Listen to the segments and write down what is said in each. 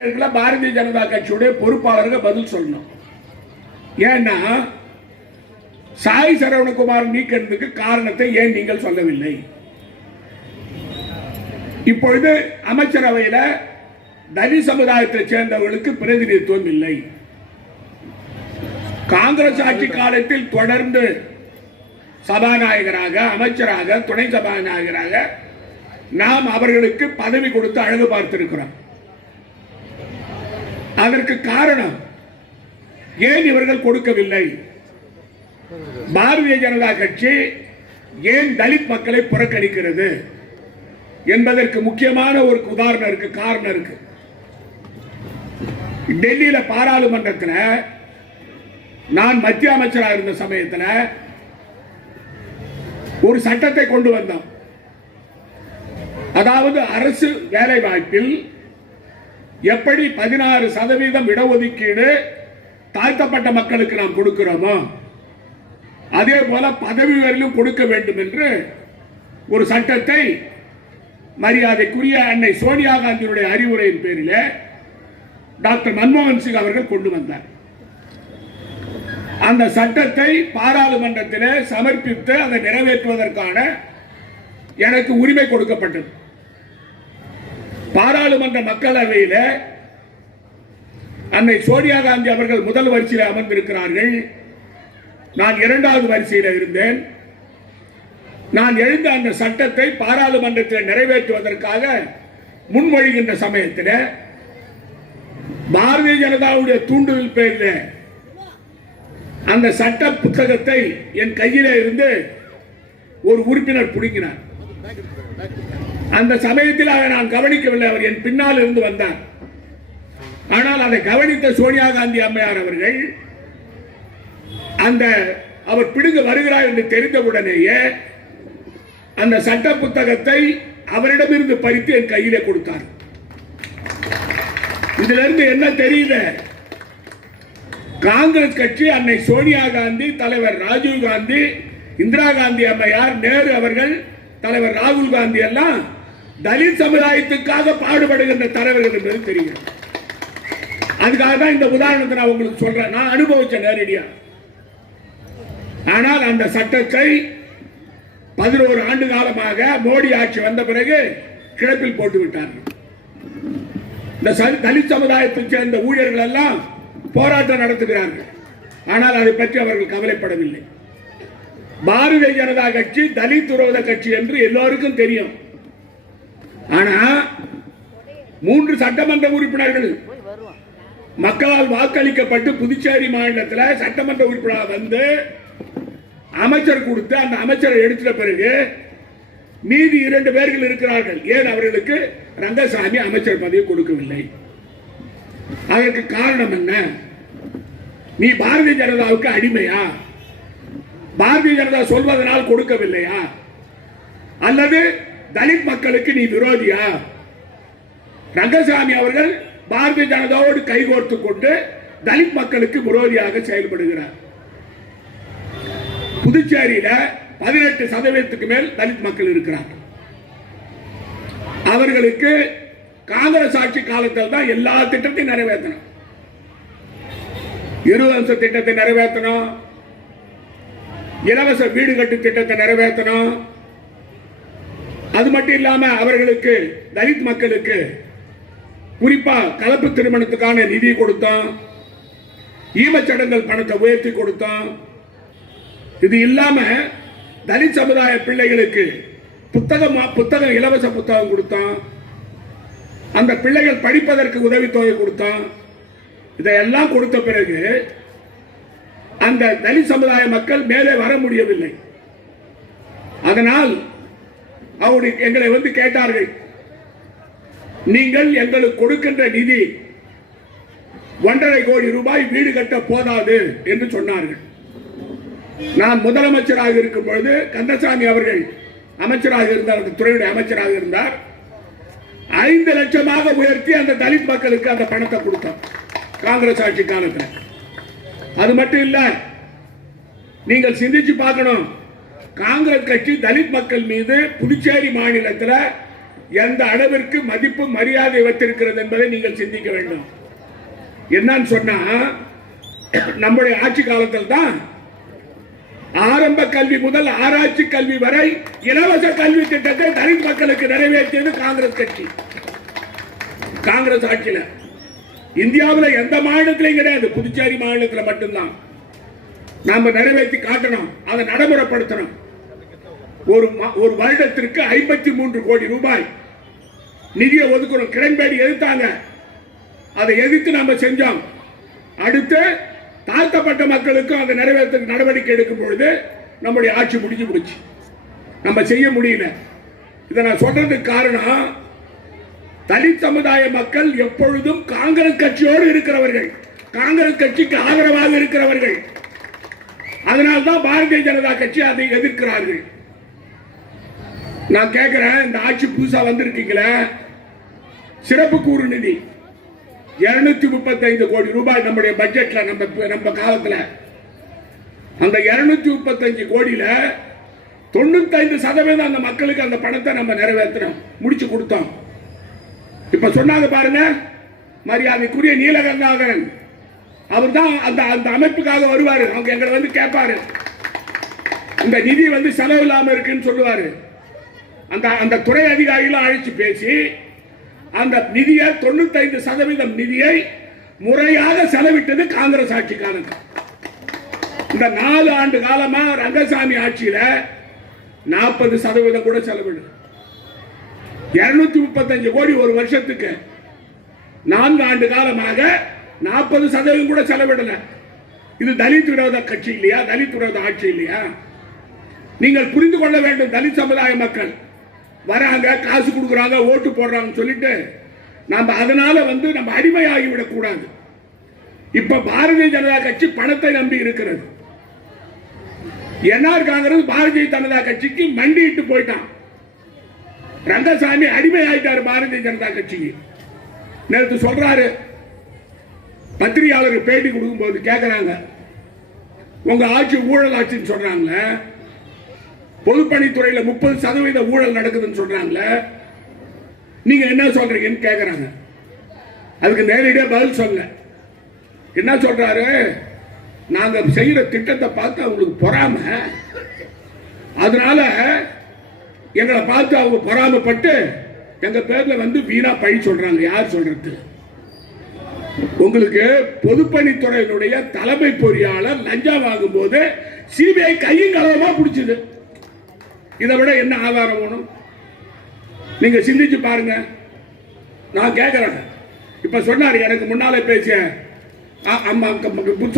பாரதிய ஜனதா கட்சியுடைய பொறுப்பாளர்கள் பதில் சொல்லணும். ஏன்னா சாய் சரவணகுமார் நீக்கிறதுக்கு காரணத்தை ஏன் நீங்கள் சொல்லவில்லை? இப்பொழுது அமைச்சரவையில் தனி சமுதாயத்தை சேர்ந்தவர்களுக்கு பிரதிநிதித்துவம் இல்லை. காங்கிரஸ் ஆட்சி காலத்தில் தொடர்ந்து சபாநாயகராக, அமைச்சராக, துணை சபாநாயகராக நாம் அவர்களுக்கு பதவி கொடுத்து அழகு பார்த்திருக்கிறோம். அதற்கு காரணம் ஏன் இவர்கள் கொடுக்கவில்லை? பாரதிய ஜனதா கட்சி ஏன் தலித் மக்களை புறக்கணிக்கிறது என்பதற்கு முக்கியமான ஒரு உதாரணம் இருக்கு, காரணம் இருக்கு. டெல்லியில பாராளுமன்றத்தில் நான் மத்திய அமைச்சராக இருந்த சமயத்தில் ஒரு சட்டத்தை கொண்டு வந்தோம். அதாவது அரசு வேலை வாய்ப்பில் எப்படி 16% இடஒதுக்கீடு தாழ்த்தப்பட்ட மக்களுக்கு நாம் கொடுக்கிறோமோ அதே போல பதவி உயர்விலும் கொடுக்க வேண்டும் என்று ஒரு சட்டத்தை மரியாதைக்குரிய அன்னை சோனியா காந்தியுடைய அறிவுரையின் பேரில் டாக்டர் மன்மோகன் சிங் அவர்கள் கொண்டு வந்தார். அந்த சட்டத்தை பாராளுமன்றத்தில் சமர்ப்பித்து அதை நிறைவேற்றுவதற்கான எனக்கு உரிமை கொடுக்கப்பட்டது. பாராளுமன்ற மக்களவையில் அன்னை சோனியா காந்தி அவர்கள் முதல் வரிசையில் அமர்ந்திருக்கிறார்கள். நான் இரண்டாவது வரிசையில் இருந்தேன். நான் எழுந்த அந்த சட்டத்தை பாராளுமன்றத்தில் நிறைவேற்றுவதற்காக முன்மொழிகின்ற சமயத்தில் பாரதிய ஜனதாவுடைய தூண்டுதல் பேரில் அந்த சட்ட புத்தகத்தை என் கையிலே இருந்து ஒரு உறுப்பினர் பிடுங்கினார். அந்த சமயத்தில் அதை நான் கவனிக்கவில்லை. அவர் என் பின்னால் இருந்து வந்தார். ஆனால் அதை கவனித்த சோனியா காந்தி அம்மையார் அவர்கள் அவர் பிடுங்க வருகிறார் என்று தெரிந்தவுடனேயே அந்த சட்ட புத்தகத்தை அவரிடமிருந்து பறித்து என் கையிலே கொடுத்தார். இதிலிருந்து என்ன தெரியுது? காங்கிரஸ் கட்சி அன்னை சோனியா காந்தி, தலைவர் ராஜீவ் காந்தி, இந்திரா காந்தி அம்மையார், நேரு அவர்கள், தலைவர் ராகுல் காந்தி எல்லாம் தலித் சமுதாயத்துக்காக பாடுபடுகின்ற தலைவர்கள் என்பது தெரியும். அதுக்காக தான் இந்த உதாரணத்தை நான் உங்களுக்கு சொல்றேன். நான் அனுபவிச்ச நேரடியா. ஆனால் அந்த சட்டத்தை 11 ஆண்டு காலமாக மோடி ஆட்சி வந்த பிறகு கிடப்பில் போட்டு விட்டார்கள். இந்த தலித் சமுதாயத்தைச் சேர்ந்த ஊழியர்கள் எல்லாம் போராட்டம் நடத்துகிறார்கள். ஆனால் அதை பற்றி அவர்கள் கவலைப்படவில்லை. பாரதிய ஜனதா கட்சி தலித் விரோத கட்சி என்று எல்லோருக்கும் தெரியும். ஆனா 3 சட்டமன்ற உறுப்பினர்கள் மக்களால் வாக்களிக்கப்பட்டு புதுச்சேரி மாநிலத்தில் சட்டமன்ற உறுப்பினர் வந்து அமைச்சர் கொடுத்து அந்த அமைச்சரை எடுத்த பிறகு மீதி 2 பேர்கள் இருக்கிறார்கள். ஏன் அவர்களுக்கு ரங்கசாமி அமைச்சர் பதவி கொடுக்கவில்லை? அதற்கு காரணம் என்ன? நீ பாரதிய ஜனதாவுக்கு அடிமையா? பாரதிய ஜனதா சொல்வதனால் கொடுக்கவில்லையா? அல்லது தலித் மக்களுக்கு நீ விரோதியா? ரங்கசாமி அவர்கள் பாரதிய ஜனதாவோடு கைகோர்த்து கொண்டு தலித் மக்களுக்கு விரோதியாக செயல்படுகிறார். புதுச்சேரியில 18% மேல் தலித் மக்கள் இருக்கிறார். அவர்களுக்கு காங்கிரஸ் ஆட்சி காலத்தில் தான் எல்லா திட்டத்தையும் நிறைவேற்றணும். 20 அம்ச திட்டத்தை நிறைவேற்றணும், இலவச வீடு கட்டு திட்டத்தை நிறைவேற்றணும். அது மட்டும் இல்லாம அவர்களுக்கு தலித் மக்களுக்கு குறிப்பா கலப்பு திருமணத்துக்கான நிதி கொடுத்தோம், ஈமச்சடங்கள் பணத்தை உயர்த்தி கொடுத்தோம். இது இல்லாம தலித் சமுதாய பிள்ளைகளுக்கு புத்தகம் இலவச புத்தகம் கொடுத்தோம். அந்த பிள்ளைகள் படிப்பதற்கு உதவித்தொகை கொடுத்தோம். இதையெல்லாம் கொடுத்த பிறகு அந்த தலித் சமுதாய மக்கள் மேலே வர முடியவில்லை. அதனால் அவர்கள் எங்களை வந்து கேட்டார்கள், நீங்கள் எங்களுக்கு கொடுக்கின்ற நிதி 1.5 கோடி ரூபாய் வீடு கட்ட போதாது என்று சொன்னார்கள். நான் முதலமைச்சராக இருக்கும் பொழுது கந்தசாமி அவர்கள் அமைச்சராக இருந்தார், அந்த துறையுடைய அமைச்சராக இருந்தார். 5 லட்சமாக உயர்த்தி அந்த தலித் மக்களுக்கு அந்த பணத்தை கொடுத்தோம் காங்கிரஸ் ஆட்சி காலத்தில். அது மட்டும் இல்ல, நீங்கள் சிந்திச்சு பார்க்கணும். காங்கிரஸ் கட்சி தலித் மக்கள் மீது புதுச்சேரி மாநிலத்தில் எந்த அளவிற்கு மதிப்பு மரியாதை வைத்திருக்கிறது என்பதை நீங்கள் சிந்திக்க வேண்டும். என்னன்னு சொன்னா, நம்முடைய ஆட்சி காலத்தில் தான் ஆரம்ப கல்வி முதல் ஆராய்ச்சி கல்வி வரை இலவச கல்வி திட்டத்தை தலித் மக்களுக்கு நிறைவேற்றியது காங்கிரஸ் கட்சி. காங்கிரஸ் ஆட்சியில் இந்தியாவில் எந்த மாநிலத்திலையும் கிடையாது, புதுச்சேரி மாநிலத்தில் மட்டும்தான் நாம நிறைவேற்றி காட்டணும், அதை நடைமுறைப்படுத்தணும். ஒரு வருடத்திற்கு 53 கோடி ரூபாய் நிதியை ஒதுக்கணும். கிரண்பேடி எதிர்த்தாங்க, அதை எதிர்த்து நாம செஞ்சோம். அடுத்து தாழ்த்தப்பட்ட மக்களுக்கு அதை நிறைவேற்ற நடவடிக்கை எடுக்கும் பொழுது நம்முடைய ஆட்சி முடிஞ்சு போச்சு, நம்ம செய்ய முடியல. இதை நான் சொல்றதுக்கு காரணம், தலித் சமுதாய மக்கள் எப்பொழுதும் காங்கிரஸ் கட்சியோடு இருக்கிறவர்கள், காங்கிரஸ் கட்சிக்கு ஆதரவாக இருக்கிறவர்கள். அதனால்தான் பாரதிய ஜனதா கட்சி அதை எதிர்க்கிறார்கள். நான் கேட்கிறேன், இந்த ஆட்சி புதுசா வந்திருக்கீங்களே, சிறப்பு கூறு நிதி 235 கோடி ரூபாய் நம்முடைய பட்ஜெட்ல, நம்ம காலத்தில் அந்த 235 கோடியில 95% அந்த மக்களுக்கு அந்த பணத்தை நம்ம நிறைவேற்றணும், முடிச்சு கொடுத்தோம். இப்ப சொன்னாங்க பாருங்க, மரியாதைக்குரிய நீலகங்காதரன், அவர் தான் அந்த அமைப்புக்காக வருவாரு, அவங்க எங்களை வந்து கேட்பாரு, இந்த நிதி வந்து செலவு இல்லாம இருக்குன்னு சொல்லுவாரு. அந்த துறை அதிகாரிகளை அழைச்சு பேசி அந்த நிதியை 95% நிதியை முறையாக செலவிட்டது காங்கிரஸ் ஆட்சிக்காரங்க. இந்த 4 ஆண்டு காலமா ரங்கசாமி ஆட்சியில 40% கூட செலவிடு. 235 கோடி ஒரு வருஷத்துக்கு 4 ஆண்டு காலமாக 40% கூட செலவிடல. இது தலித் விரோத கட்சி இல்லையா? தலித் விரோத ஆட்சி இல்லையா? நீங்கள் புரிந்து கொள்ள வேண்டும். தலித் சமுதாய மக்கள் வராங்க, காசு கொடுக்குறாங்க, ஓட்டு போடுறாங்கன்னு சொல்லிட்டு நம்ம அதனால வந்து நம்ம அடிமையாகிவிடக் கூடாது. இப்ப பாரதிய ஜனதா கட்சி பணத்தை நம்பி இருக்கிறது. என்ஆர் காங்கிரஸ் பாரதிய ஜனதா கட்சிக்கு மண்டிட்டு போயிட்டான். ரங்கசாமி அடிமை ஆயிட்டாரு பாரதிய ஜனதா கட்சிக்கு. நேற்று சொல்றாரு, பத்திரிகையாளர்கள் பேட்டி கொடுக்கும் போது கேட்கிறாங்க, உங்க ஆட்சி ஊழல் ஆட்சின்னு சொல்றாங்க, பொதுப்பணித்துறையில 30% ஊழல் நடக்குதுன்னு சொல்றாங்க, நீங்க என்ன சொல்றீங்கன்னு கேட்கிறாங்க. அதுக்கு நேரடியாக பதில் சொல்ல. என்ன சொல்றாரு, நாங்க செய்யற திட்டத்தை பார்த்து அவங்களுக்கு பொறாம, அதனால எங்களை பார்த்து அவங்க பொறாமப்பட்டு எங்க பேர்ல வந்து வீணா பழி சொல்றாங்க. யார் சொல்றது? உங்களுக்கு பொதுப்பணித்துறையினுடைய தலைமை பொறியாளர் லஞ்சம் வாங்கும் போது சிபிஐ கையும் களவமா பிடிச்சது. இதை விட என்ன ஆதாரம் வேணும்? நீங்க சிந்திச்சு பாருங்க. நான் கேட்கிறேன், இப்ப சொன்னாரு, எனக்கு முன்னாலே பேசிய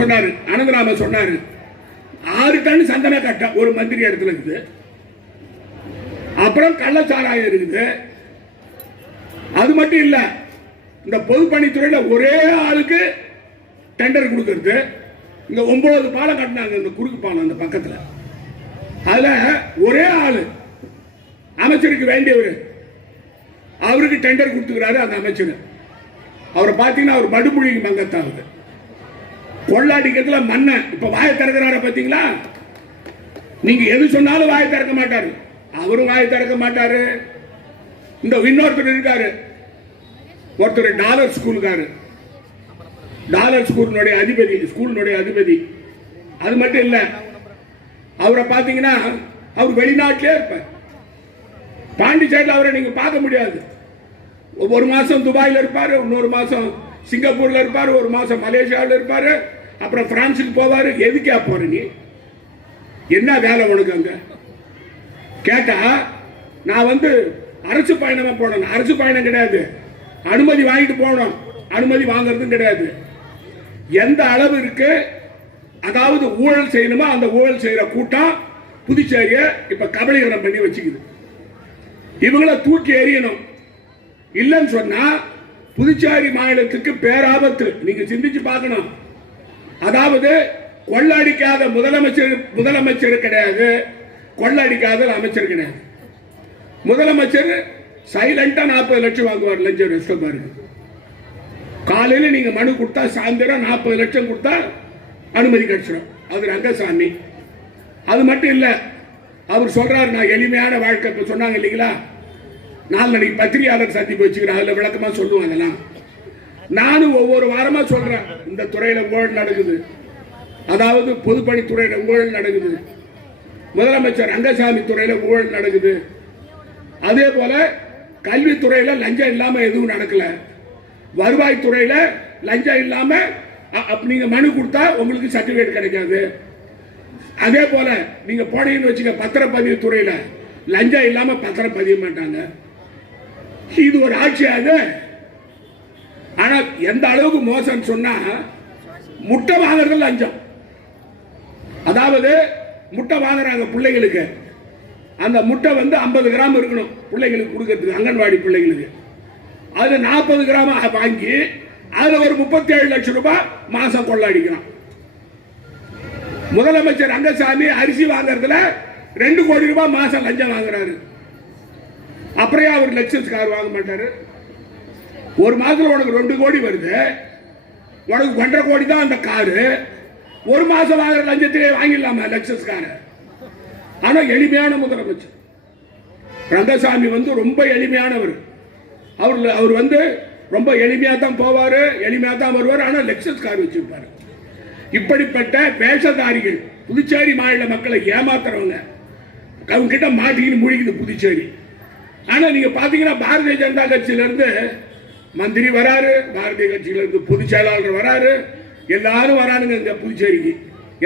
சொன்னாரு, அனந்தராம சொன்னாரு, 6 டன் சந்தன கட்ட ஒரு மந்திரி இடத்துல இருக்குது, அப்புறம் கள்ளச்சாராயம் இருக்குது. அது மட்டும் இல்ல, இந்த பொதுப்பணித்துறையில ஒரே ஆளுக்கு டெண்டர் கொடுக்கறது. இங்க 9 பாலம் கட்டினாங்க, இந்த குறுக்கு பாலம் அந்த பக்கத்துல. அதுல ஒரே ஆளு அமைச்சருக்கு வேண்டியவர், அவருக்கு டெண்டர் கொடுத்துக்கிறாரு அந்த அமைச்சர். அவரை பார்த்தீங்கன்னா அவர் மடுமொழி மங்கத்தாவது கொள்ளாடிக்கிறதுல மண்ண. இப்ப வாயை திறக்கிறார பாத்தீங்களா? நீங்க எது சொன்னாலும் வாயை திறக்க மாட்டாரு, அவரும் வாயை திறக்க மாட்டாரு. இந்த இன்னொருத்தர் இருக்காரு, ஒருத்தர் டாலர் ஸ்கூலுக்காரு, டாலர் ஸ்கூலுடைய அதிபதி, ஸ்கூலுடைய அதிபதி. அது மட்டும் இல்ல, அவரை பார்த்தீங்கன்னா அவர் வெளிநாட்டிலே இருப்பார். பாண்டிச்சேரியில் அவரை நீங்க பார்க்க முடியாது. ஒரு மாசம் துபாயில் இருப்பாரு, இன்னொரு மாசம் சிங்கப்பூர்ல இருப்பாரு, ஒரு மாசம் மலேசியாவில் இருப்பாரு, அப்புறம் பிரான்ஸுக்கு போவாரு. எதுக்கே போற நீ? என்ன வேலை உனக்கு அங்க? கேட்டா நான் வந்து அரசு பயணமா போனேன். அரசு பயணம் கிடையாது, அனுமதி வாங்கிட்டு போனோம், அனுமதி வாங்குறதும் கிடையாது. எந்த அளவு இருக்கு, அதாவது ஊழல் செய்யணுமா அந்த ஊழல் செய்யற கூட்டம் புதுச்சேரியை இப்ப கபலீகரம் பண்ணி வச்சுக்குது. இவங்களை தூக்கி எறியணும். இல்லைன்னு சொன்னா புதுச்சேரி மாநிலத்துக்கு பேராபத்து. நீங்க சிந்திச்சு பார்க்கணும். அதாவது கொள்ளடிக்காத முதலமைச்சர் கிடையாது, கொள்ளடிக்காத அமைச்சர் கிடையாது. முதலமைச்சர் சைலண்டா 40 லட்சம் வாங்குவார் லஞ்சம். ரெஸ்ட் பாருங்க, காலையில நீங்க மனு கொடுத்தா சாயந்தரம் 40 லட்சம் கொடுத்தா அனுமதி கிடைச்சிடும். அது ரங்கசாமி. அது மட்டும் இல்ல, அவர் சொல்றாரு நான் எளிமையான வாழ்க்கை. சொன்னாங்க இல்லைங்களா, நாளைக்கு பத்திரிகையாளர் சந்திப்பு வச்சுக்கிறேன், அதுல விளக்கமா சொல்லுவோம். அதெல்லாம் நானும் ஒவ்வொரு வாரமா சொல்றேன், இந்த துறையில ஊழல் நடக்குது, அதாவது பொதுப்பணித்துறையில ஊழல் நடக்குது, முதலமைச்சர் ரங்கசாமி துறையில ஊழல் நடக்குது, அதே போல கல்வித்துறையில லஞ்சம் இல்லாம எதுவும் நடக்கல, வருவாய்த்துறையில லஞ்சம் இல்லாம நீங்க மனு கொடுத்தா உங்களுக்கு சர்டிபிகேட் கிடைக்காது, அதே போல நீங்க போனீங்கன்னு வச்சுக்க பத்திரப்பதிவு துறையில லஞ்சம் இல்லாம பத்திரம் பதிய மாட்டாங்க. இது ஒரு ஆட்சியாக. ஆனா எந்த அளவுக்கு மோசம் சொன்னா, முட்டை வாங்குறது லஞ்சம். அதாவது முட்டை வாங்குறாங்க பிள்ளைகளுக்கு, அந்த முட்டை வந்து 50 கிராம் இருக்கணும் பிள்ளைகளுக்கு கொடுக்கறதுக்கு, அங்கன்வாடி பிள்ளைகளுக்கு. அது 40 கிராம் வாங்கி அதுல ஒரு 37 லட்சம் ரூபாய் மாசம் கொள்ளடிக்கிறான். முதலமைச்சர் ரங்கசாமி அரிசி வாங்குறதுல 2 கோடி ரூபாய் மாசம் லஞ்சம் வாங்குறாரு. அப்புறம் அவர் லெக்சஸ் கார் வாங்க மாட்டாரு. ஒரு மாசத்துல உனக்கு 2 கோடி வருது, உனக்கு 1.5 கோடி தான் அந்த காரு. ஒரு மாசம் வாங்குற லஞ்சத்திலே வாங்கிடலாமா லெக்சஸ் காரு? ஆனா எளிமையான முதலமைச்சர் ரங்கசாமி வந்து ரொம்ப எளிமையானவர். அவர் வந்து ரொம்ப எளிமையா தான் போவாரு, எளிமையா தான் வருவார். ஆனா லெக்சஸ் கார் வச்சிருப்பாரு. இப்படிப்பட்ட வேஷதாரிகள் புதுச்சேரி மாநில மக்களை ஏமாத்துறவங்க, அவங்க கிட்ட மாட்டிக்கிட்டு முழிக்குது புதுச்சேரி. ஆனா நீங்க பாத்தீங்கன்னா பாரதிய ஜனதா கட்சியில இருந்து மந்திரி வராரு, பாரதிய கட்சியில இருந்து பொதுச் செயலாளர் வராரு, எல்லாரும் வரானுங்க இந்த புதுச்சேரிக்கு.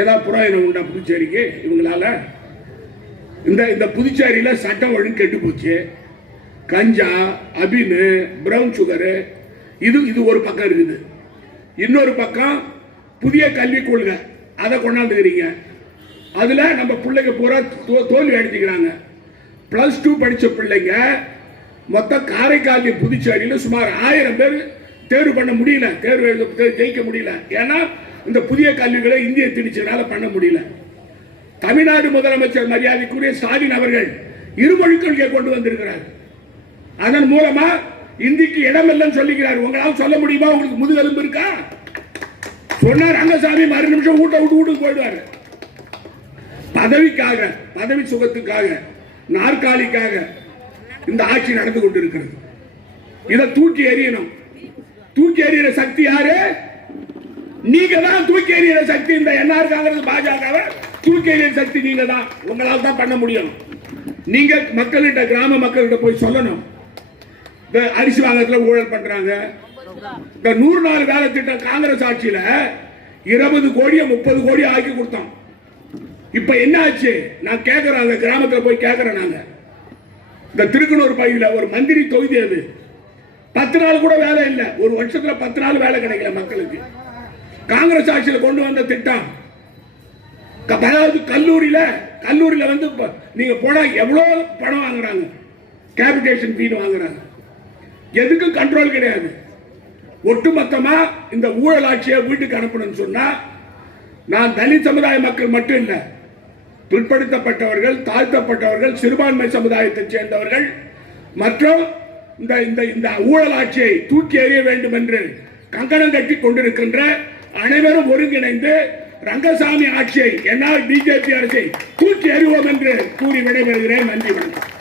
ஏதாவது புரோஜனம் உண்டா புதுச்சேரிக்கு இவங்களால? இந்த புதுச்சேரியில சட்டம் ஒழுங்கு கெட்டு போச்சு. கஞ்சா, அபினு, பிரவுன் சுகரு, இது ஒரு பக்கம் இருக்குது. இன்னொரு பக்கம் புதிய கல்விக் கொள்கை, அதை கொண்டாந்துக்கிறீங்க. அதுல நம்ம பிள்ளைங்க பூரா தோல்வி அடிச்சுக்கிறாங்க. +2 படிச்ச பிள்ளைங்க மொத்தம் காரைக்கால் புதுச்சேரியில் சுமார் 1000 பேர் தேர்வு பண்ண முடியல, ஜெயிக்க முடியல. ஏன்னா இந்த புதிய கல்விகளை இந்திய திணிச்சனால பண்ண முடியல. தமிழ்நாடு முதலமைச்சர் மரியாதைக்குரிய ஸ்டாலின் அவர்கள் இருமொழி கொள்கை கொண்டு வந்திருக்கிறார். அதன் மூலமா இந்திக்கு இடமெல்லாம் சொல்லிக்கிறார். உங்களால் சொல்ல முடியுமா? உங்களுக்கு முதுகெலும்பு இருக்கா? சொன்னார் ரங்கசாமி, மறு நிமிஷம் வீட்டுக்கு போயிடுவாரு. பதவிக்காக, பதவி சுகத்துக்காக, நாற்காலிக்காக இந்த ஆட்சி நடந்து கொண்டிருக்கிறது. இதை தூக்கி எறியணும். தூக்கி எறிகிற சக்தி யாரு? நீங்க தான் தூக்கி எறிகிற சக்தி. இந்த என்ஆர் காங்கிரஸ் பாஜகவை தூக்கி எறிகிற சக்தி நீங்க தான். உங்களால் தான் பண்ண முடியும். நீங்க மக்கள்கிட்ட, கிராம மக்கள்கிட்ட போய் சொல்லணும், இந்த அரிசி வாங்கத்துல ஊழல் பண்றாங்க. இந்த 100 நாள் வேலை திட்டம் காங்கிரஸ் ஆட்சியில 20 கோடியை 30 கோடி ஆக்கி கொடுத்தோம். இப்ப என்ன ஆச்சு? நான் கேட்கிறேன், அந்த கிராமத்தில் போய் கேட்கிறேன். நாங்க இந்த திருக்கனூர் பகுதியில ஒரு மந்திரி தொகுதி, அது 10 நாள் கூட வேலை இல்லை. ஒரு வருஷத்துல 10 நாள் வேலை கிடைக்கல மக்களுக்கு. காங்கிரஸ் ஆட்சியில கொண்டு வந்த திட்டம். அதாவது கல்லூரியில வந்து நீங்க போனா எவ்வளவு பணம் வாங்குறாங்க, கேபிடேஷன் ஃபீ வாங்குறாங்க. எதுக்கும் கண்ட்ரோல் கிடையாது. ஒட்டுமொத்தமா இந்த ஊழல் ஆட்சியை வீட்டுக்கு அனுப்பணும்னு சொன்னா, நான் தலித் சமுதாய மக்கள் மட்டும் இல்ல, பிற்படுத்தப்பட்டவர்கள், தாழ்த்தப்பட்டவர்கள், சிறுபான்மை சமுதாயத்தை சேர்ந்தவர்கள் மற்றும் இந்த ஊழல் ஆட்சியை தூக்கி எறிய வேண்டும் என்று கங்கணம் கட்டி கொண்டிருக்கின்ற அனைவரும் ஒருங்கிணைந்து ரங்கசாமி ஆட்சியை, என்னால் பிஜேபி அரசை தூக்கி எறிவோம் என்று கூறி விடைபெறுகிறேன். நன்றி, வணக்கம்.